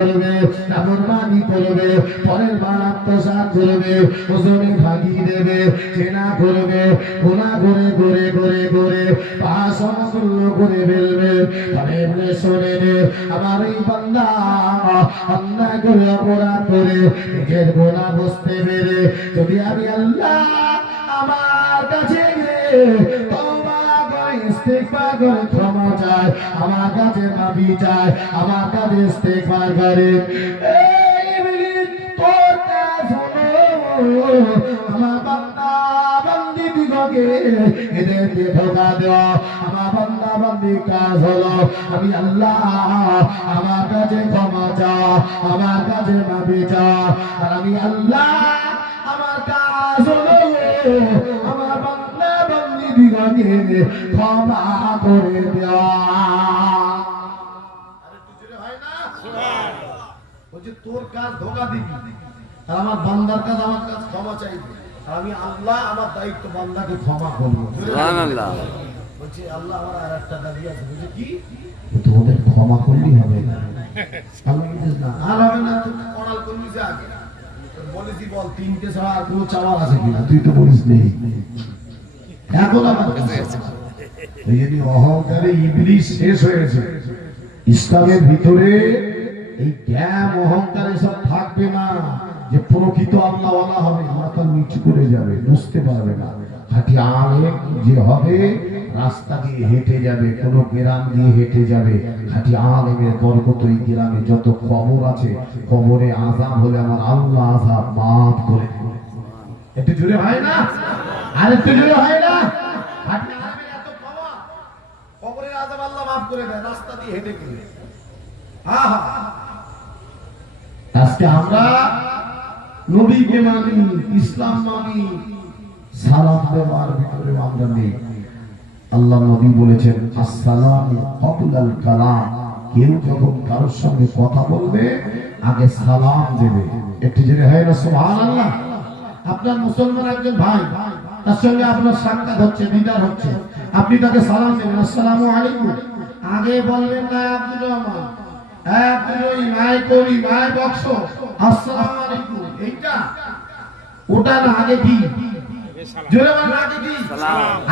করবে, নাফরমানি করবে, পরের মাল আত্মসাৎ করবে, ওজনে ভাগি দেবে, চেনা করবে, গুনাহ করে করে করে করে পাঁচ সমতুল্য করে ফেলবে। তবে বলে শোনে রে আমার এই বান্দা অন্যায় করে অপরাধ করে নিজের গুনাহ বুঝতে পেরে যদি আমি আল্লাহ আমার কাছে তওবা করে ইস্তিগফার করে ক্ষমা চাই, আমার কাছে মাফি চাই, আমার কাছে ইস্তিগফার করে এই ইবলিস তোর কাজ হলো আমার বান্দা বান্দি দিগকে এদেরকে ধোঁকা দেওয়া। আমার বান্দা বান্দি কাজ হলো আমি আল্লাহ আমার কাছে ক্ষমা চাওয়া, আমার কাছে মাফি চাওয়া। আর আমি আল্লাহ আমার কাজ হলো আমার বান্দা বান্দি দিগকে ক্ষমা করে দেওয়া। তোর কাজ ধোঁকা দিবি আর আমার বান্দার কাজ আমার কাজ ক্ষমা চাইবে, আর আমি আল্লাহ আমার দায়িত্ব বান্দাকে ক্ষমা করবো। সুবহানাল্লাহ। বলছে আল্লাহ আমার আর একটা দাবি আছে, বুঝে কি তোমাদের ক্ষমা করলেই হবে না, আর হবে না তুই করাল করবি যে আগে বলেছি বল তিনটে ছাড়া আর কোনো চাওয়ার আছে কিনা, তুই তো বলিস নেই। এখন আমার এই যদি অহংকারে ইবলিস শেষ হয়েছে, ইসলামের ভিতরে এই জ্ঞান অহংকারে সব থাকবে না, যে প্রকৃত আল্লাহওয়ালা হবে মাথা নিচু করে যাবে, বুঝতে পারবে না। খাঁটি আলেম যে হবে রাস্তা দিয়ে হেঁটে যাবে, কোনো গ্রাম দিয়ে হেঁটে যাবে, খাঁটি আলেমের বরকত ওই গ্রামে যত কবর আছে কবরে আযাব হলে আমার আল্লাহ আযাব মাফ করে দেবে। একটু জোরে হয় না? আর একটু জোরে হয় না? খাঁটি আলেমের এত পাওয়া, কবরের আযাব আল্লাহ মাফ করে দেয় রাস্তা দিয়ে হেঁটে গেলে। আজকে আমরা নবীকে মানি, ইসলাম মানি, সালাম দেওয়ার ভিতরে আমরা নেই। আল্লাহ নবী বলেছেন আসসালামু ক্বাবলাল কালাম, কেউ যখন কারোর সঙ্গে কথা বলবে আগে সালাম দেবে। একটু জেনে হয় না সুবহানাল্লাহ। আপনার মুসলমান একজন ভাই, তার সঙ্গে আপনার সাক্ষাৎ হচ্ছে, দিদার হচ্ছে, আপনি তাকে সালাম দেবেন আসসালামু আলাইকুম, আগে বলবেন না আব্দুর রহমান, ওটা না, আগে কি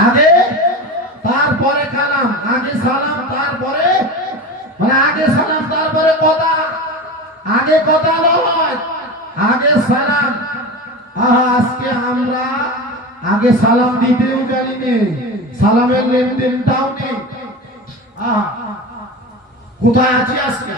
আগে তারপরে কালাম, আগে সালাম তারপরে, মানে আগে সালাম তারপরে কথা, আগে কথা নয় আগে সালাম। আজকে আমরা আগে সালাম দিতেও জানি না, সালামের লেনদেনটাও নেই। কোথায় আছি আজকে?